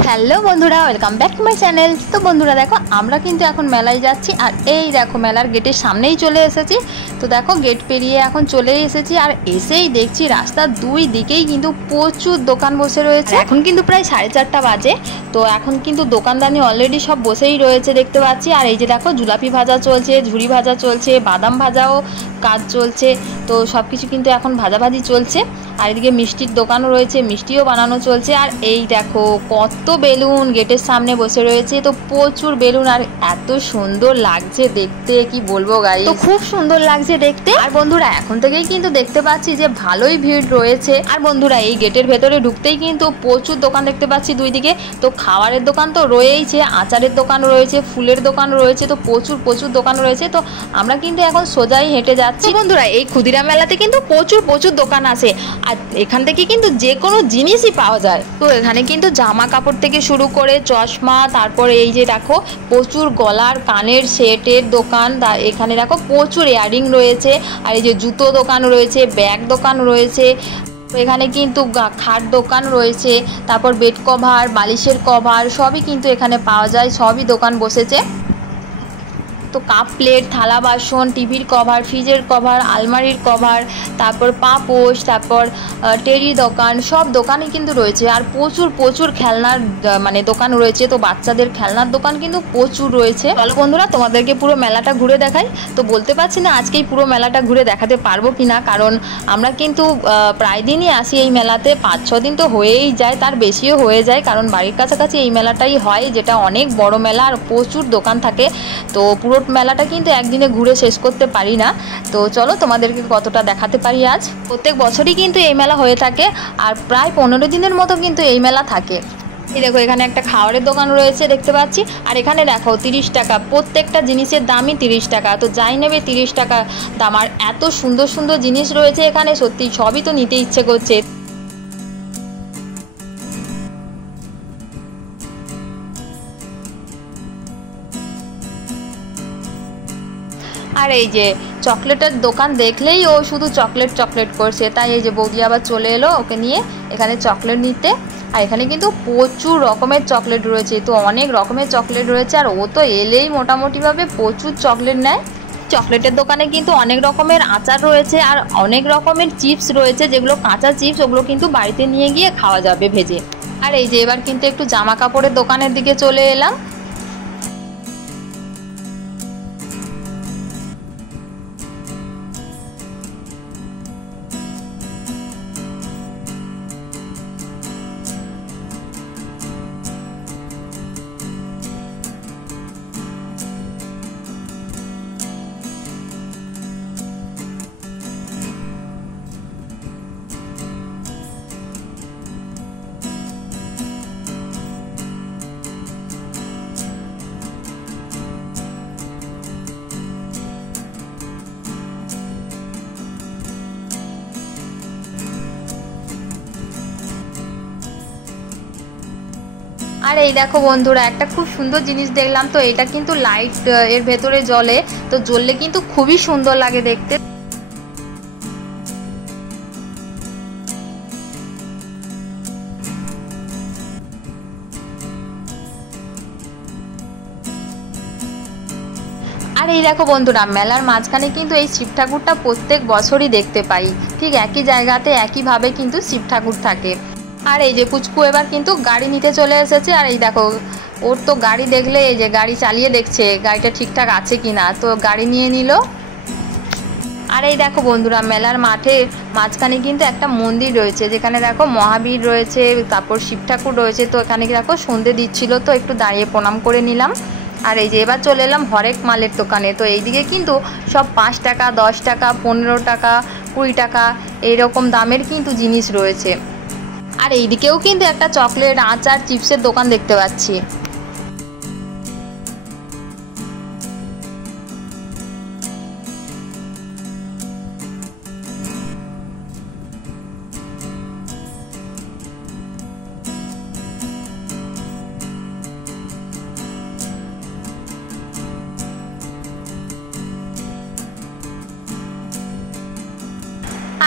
Hello বন্ধুরা, welcome back to my channel. তো বন্ধুরা দেখো, আমরা কিন্তু এখন মেলায় যাচ্ছি। আর এই দেখো, মেলার গেটের সামনেই চলে এসেছি। তো দেখো, গেট পেরিয়ে এখন চলে এসেছি। আর এসেই দেখছি রাস্তার দুই দিকেই কিন্তু প্রচুর দোকান বসে রয়েছে। এখন কিন্তু প্রায় 4:30 বাজে। তো এখন কিন্তু দোকানদানি অলরেডি সব বসেই রয়েছে দেখতে পাচ্ছি। আর এই যে দেখো, জিলাপি ভাজা চলছে, ঝুড়ি ভাজা চলছে, বাদাম ভাজাও কাজ চলছে। তো সব কিছু কিন্তু এখন ভাজাভাজি চলছে। আর এদিকে মিষ্টির দোকানও রয়েছে, মিষ্টিও বানানো চলছে। আর এই দেখো, কত বেলুন গেটের সামনে বসে রয়েছে। তো প্রচুর বেলুন, আর এত সুন্দর লাগছে দেখতে, কি বলবো গাইস। তো খুব সুন্দর লাগছে দেখতে। আর বন্ধুরা, এখন থেকেই কিন্তু দেখতে পাচ্ছি যে ভালোই ভিড় রয়েছে। আর বন্ধুরা, এই গেটের ভেতরে ঢুকতেই কিন্তু প্রচুর দোকান দেখতে পাচ্ছি দুই দিকে। তো খাবারের দোকান তো রয়েইছে, আচারের দোকান রয়েছে, ফুলের দোকান রয়েছে, তো প্রচুর প্রচুর দোকান রয়েছে। তো আমরা কিন্তু এখন সোজাই হেঁটে যাচ্ছি। বন্ধুরা, এই ক্ষুদিরাম মেলাতে কিন্তু প্রচুর প্রচুর দোকান আছে। আর এখান থেকে কিন্তু যে কোনো জিনিসই পাওয়া যায়। তো এখানে কিন্তু জামা কাপড় থেকে শুরু করে চশমা, তারপরে এই যে দেখো প্রচুর গলার কানের সেটের দোকান। এখানে দেখো প্রচুর ইয়ারিং রয়েছে। আর এই যে জুতো দোকান রয়েছে, ব্যাগ দোকান রয়েছে। এখানে কিন্তু খাট দোকান রয়েছে, তারপর বেড কভার, বালিশের কভার সবই কিন্তু এখানে পাওয়া যায়। সবই দোকান বসেছে। তো কাপ প্লেট, থালা বাসন, টিভির কভার, ফ্রিজের কভার, আলমারির কভার, তারপর পাপোশ, তারপর টেরি দোকান, সব দোকানই কিন্তু রয়েছে। আর প্রচুর প্রচুর খেলনার দোকান রয়েছে। তো বাচ্চাদের খেলনার দোকান কিন্তু প্রচুর রয়েছে। চলো বন্ধুরা, তোমাদেরকে পুরো মেলাটা ঘুরে দেখাই। তো বলতে পারছি না আজকেই পুরো মেলাটা ঘুরে দেখাতে পারবো কিনা, কারণ আমরা কিন্তু প্রায় দিনই আসি এই মেলাতে। 5-6 দিন তো হয়েই যায়, তার বেশিও হয়ে যায়, কারণ বাড়ির কাছাকাছি এই মেলাটাই হয়, যেটা অনেক বড় মেলা আর প্রচুর দোকান থাকে। তো পুরো মেলাটা কিন্তু একদিনে ঘুরে শেষ করতে পারি না। তো চলো তোমাদেরকে কতটা দেখাতে পারি আজ। প্রত্যেক বছরই কিন্তু এই মেলা হয়ে থাকে, আর প্রায় 15 দিনের মতো কিন্তু এই মেলা থাকে। এই দেখো, এখানে একটা খাবারের দোকান রয়েছে দেখতে পাচ্ছি। আর এখানে দেখো 30 টাকা, প্রত্যেকটা জিনিসের দামই 30 টাকা। তো যাই নেবে 30 টাকা দাম। আর এত সুন্দর সুন্দর জিনিস রয়েছে এখানে, সত্যি সবই তো নিতে ইচ্ছে করছে। আর এই যে চকলেটের দোকান দেখলেই ও শুধু চকলেট চকলেট করছে। তাই এই যে বৌদি আবার চলে এলো ওকে নিয়ে এখানে চকলেট নিতে। আর এখানে কিন্তু প্রচুর রকমের চকলেট রয়েছে। তো অনেক রকমের চকলেট রয়েছে, আর ও তো এলেই মোটামুটিভাবে প্রচুর চকলেট নেয়। চকলেটের দোকানে কিন্তু অনেক রকমের আচার রয়েছে, আর অনেক রকমের চিপস রয়েছে, যেগুলো কাঁচা চিপস, ওগুলো কিন্তু বাড়িতে নিয়ে গিয়ে খাওয়া যাবে ভেজে। আর এই যে এবার কিন্তু একটু জামা কাপড়ের দোকানের দিকে চলে এলাম। আর এই দেখো বন্ধুরা, একটা খুব সুন্দর জিনিস দেখলাম। তো এটা কিন্তু লাইট এর ভেতরে জ্বলে। তো জ্বললে কিন্তু খুবই সুন্দর লাগে দেখতে। আর এই দেখো বন্ধুরা, মেলার মাঝখানে কিন্তু এই শিব ঠাকুরটা প্রত্যেক বছরই দেখতে পাই। ঠিক একই জায়গাতে একইভাবে কিন্তু শিব ঠাকুর থাকে। আর এই যে পুচকু এবার কিন্তু গাড়ি নিতে চলে এসেছে। আর এই দেখো, ওর তো গাড়ি দেখলে এই যে গাড়ি চালিয়ে দেখছে গাড়িটা ঠিকঠাক আছে কিনা। তো গাড়ি নিয়ে নিল। আর এই দেখো বন্ধুরা, মেলার মাঠের মাঝখানে কিন্তু একটা মন্দির রয়েছে, যেখানে দেখো মহাবীর রয়েছে, তারপর শিব ঠাকুর রয়েছে। তো এখানে দেখো সন্ধে দিচ্ছিল, তো একটু দাঁড়িয়ে প্রণাম করে নিলাম। আর এই যে এবার চলে এলাম হরেক মালের দোকানে। তো এইদিকে কিন্তু সব 5 টাকা, 10 টাকা, 15 টাকা, 20 টাকা এইরকম দামের কিন্তু জিনিস রয়েছে। আর এইদিকেও কিন্তু একটা চকলেট, আচার, চিপসের দোকান দেখতে পাচ্ছি।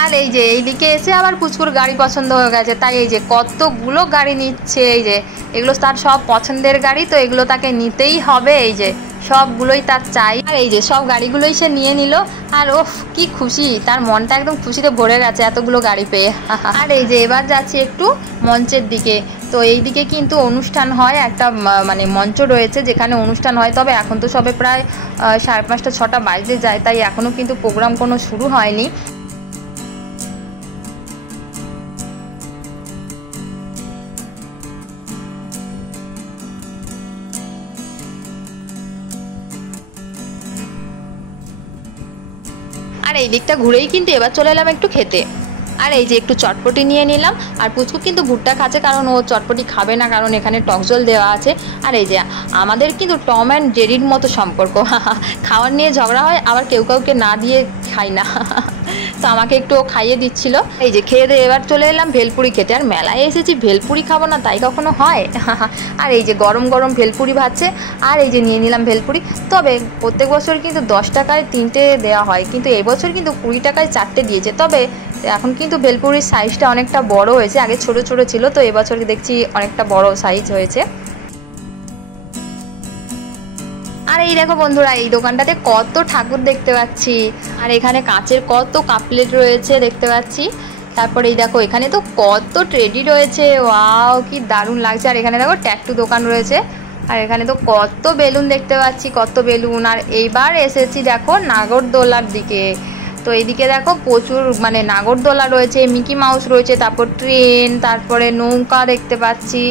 আর এই যে এইদিকে এসে আবার পুচকুর গাড়ি পছন্দ হয়ে গেছে, তাই এই যে কতগুলো গাড়ি নিচ্ছে। এই যে এগুলো তার সব পছন্দের গাড়ি, তো এগুলো তাকে নিতেই হবে। এই যে সবগুলোই তার চাই, আর এই যে সব গাড়িগুলোই সে নিয়ে নিল। আর ওফ কি খুশি, তার মনটা একদম খুশিতে ভরে গেছে এতগুলো গাড়ি পেয়ে। আর এই যে এবার যাচ্ছি একটু মঞ্চের দিকে। তো এই দিকে কিন্তু অনুষ্ঠান হয়, একটা মানে মঞ্চ রয়েছে যেখানে অনুষ্ঠান হয়। তবে এখন তো সবে প্রায় 5:30 6টা বাজতে যায়, তাই এখনও কিন্তু প্রোগ্রাম কোনো শুরু হয়নি। আর এই দিকটা ঘুরেই কিন্তু এবার চলে এলাম একটু খেতে। আর এই যে একটু চটপটি নিয়ে নিলাম। আর পুচকু কিন্তু ভুট্টা খাচ্ছে, কারণ ও চটপটি খাবে না, কারণ এখানে টক জল দেওয়া আছে। আর এই যে আমাদের কিন্তু টম অ্যান্ড জেরির মতো সম্পর্ক, খাওয়ার নিয়ে ঝগড়া হয়, আবার কেউ কাউকে না দিয়ে খাই না। তো আমাকে একটু খাইয়ে দিচ্ছিল। এই যে খেয়ে দিয়ে এবার চলে এলাম ভেলপুরি খেতে। আর মেলায় এসেছি, ভেলপুরি খাবো না তাই কখনো হয়? আর এই যে গরম গরম ভেলপুরি ভাজছে, আর এই যে নিয়ে নিলাম ভেলপুরি। তবে প্রত্যেক বছর কিন্তু 10 টাকায় 3টে দেওয়া হয়, কিন্তু এবছর কিন্তু 20 টাকায় 4টে দিয়েছে। তবে এখন কিন্তু ভেলপুরির সাইজটা অনেকটা বড় হয়েছে, আগে ছোট ছোট ছিল, তো এবছর দেখছি অনেকটা বড় সাইজ হয়েছে। আর এই দেখো বন্ধুরা, এই দোকানটাতে কত ঠাকুর দেখতে পাচ্ছি, আর এখানে কাঁচের কত কাপ প্লেট রয়েছে দেখতে পাচ্ছি। তারপরে এই দেখো এখানে তো কত ট্রেডি রয়েছে, ওয়াও কি দারুণ লাগছে। আর এখানে দেখো ট্যাটু দোকান রয়েছে, আর এখানে তো কত বেলুন দেখতে পাচ্ছি, কত বেলুন। আর এইবার এসেছি দেখো নাগরদোলার দিকে। তো এইদিকে দেখো প্রচুর মানে নাগরদোলা রয়েছে, মিকি মাউস রয়েছে, তারপর ট্রেন, তারপরে নৌকা দেখতে পাচ্ছি,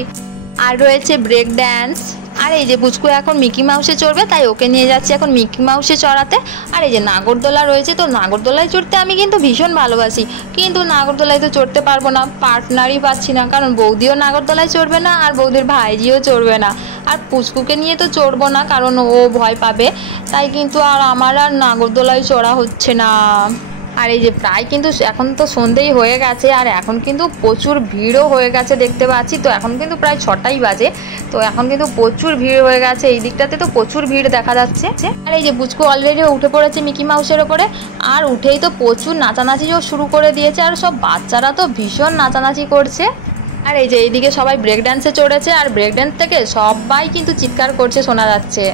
আর রয়েছে ব্রেক ড্যান্স। আর এই যে পুচকু এখন মিকি মাউসে চড়বে, তাই ওকে নিয়ে যাচ্ছি এখন মিকি মাউসে চড়াতে। আর এই যে নাগরদোলা রয়েছে, তো নাগরদোলায় চড়তে আমি কিন্তু ভীষণ ভালোবাসি, কিন্তু নাগরদোলায় তো চড়তে পারবো না, পার্টনারই পাচ্ছি না, কারণ বৌদিও নাগরদোলায় চড়বে না, আর বৌদির ভাইজিও চড়বে না। আর পুচকুকে নিয়ে তো চড়বো না, কারণ ও ভয় পাবে, তাই কিন্তু আর আমার আর নাগরদোলায় চড়া হচ্ছে না। আর এই যে প্রায় কিন্তু এখন তো সন্ধেই হয়ে গেছে, আর এখন কিন্তু প্রচুর ভিড়ও হয়ে গেছে দেখতে পাচ্ছি। তো এখন কিন্তু প্রায় 6টাই বাজে, তো এখন কিন্তু প্রচুর ভিড় হয়ে গেছে, এই দিকটাতে তো প্রচুর ভিড় দেখা যাচ্ছে। আর এই যে পুচকু অলরেডি উঠে পড়েছে মিকি মাউসের ওপরে, আর উঠেই তো প্রচুর নাচানাচিও শুরু করে দিয়েছে, আর সব বাচ্চারা তো ভীষণ নাচানাচি করছে। আর এই যে এইদিকে সবাই ব্রেক ড্যান্সে চড়েছে, আর ব্রেক ড্যান্স থেকে সবাই কিন্তু চিৎকার করছে শোনা যাচ্ছে।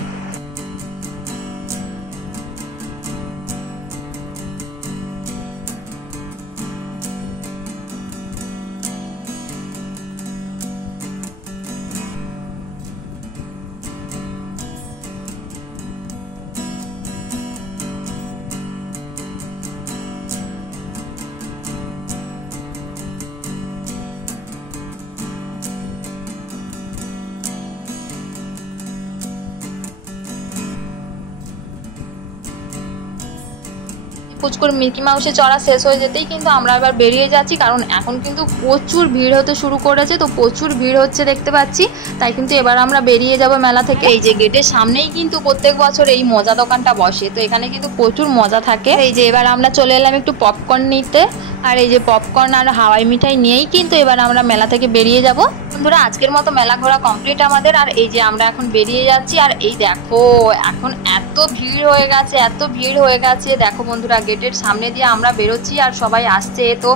পুচকুর মিকি মাউসে চড়া শেষ হয়ে যেতেই কিন্তু আমরা এবার বেরিয়ে যাচ্ছি, কারণ এখন কিন্তু প্রচুর ভিড় হতে শুরু করেছে, তো প্রচুর ভিড় হচ্ছে দেখতে পাচ্ছি, তাই কিন্তু এবার আমরা বেরিয়ে যাব মেলা থেকে। এই যে গেটের সামনেই কিন্তু প্রত্যেক বছর এই মজা দোকানটা বসে, তো এখানে কিন্তু প্রচুর মজা থাকে। এই যে এবার আমরা চলে এলাম একটু পপকর্ন নিতে, আর এই যে পপকর্ন আর হাওয়াই মিঠাই নিয়েই কিন্তু এবার আমরা মেলা থেকে বেরিয়ে যাব। বন্ধুরা আজকের মতো মেলা ঘোরা কমপ্লিট আমাদের, আর এই যে আমরা এখন বেরিয়ে যাচ্ছি। আর এই দেখো এখন এত ভিড় হয়ে গেছে, এত ভিড় হয়ে গেছে, দেখো বন্ধুরা গেটের সামনে দিয়ে আমরা বেরোচ্ছি আর সবাই আসছে, তো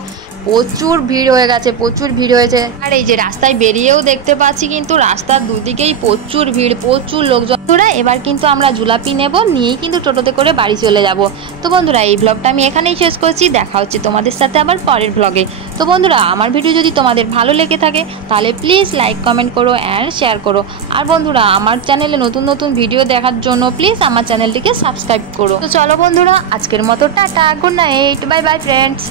প্রচুর ভিড় হয়ে গেছে, প্রচুর ভিড় হয়েছে। আর এই যে রাস্তায় বেরিয়েও দেখতে পাচ্ছি কিন্তু রাস্তার দুদিকেই প্রচুর ভিড়, প্রচুর লোকজন। বন্ধুরা এবার কিন্তু আমরা জুলাপি নেব, নিয়েই কিন্তু টোটোতে করে বাড়ি চলে যাব। তো বন্ধুরা এই ব্লগটা আমি এখানেই শেষ করছি, দেখা হচ্ছে তোমাদের সাথে আবার পরের ব্লগে। তো বন্ধুরা আমার ভিডিও যদি তোমাদের ভালো লেগে থাকে তাহলে প্লিজ লাইক কমেন্ট করো অ্যান্ড শেয়ার করো। আর বন্ধুরা আমার চ্যানেলে নতুন নতুন ভিডিও দেখার জন্য প্লিজ আমার চ্যানেলটিকে সাবস্ক্রাইব করো। তো চলো বন্ধুরা আজকের মতো tata, good night, bye bye friends.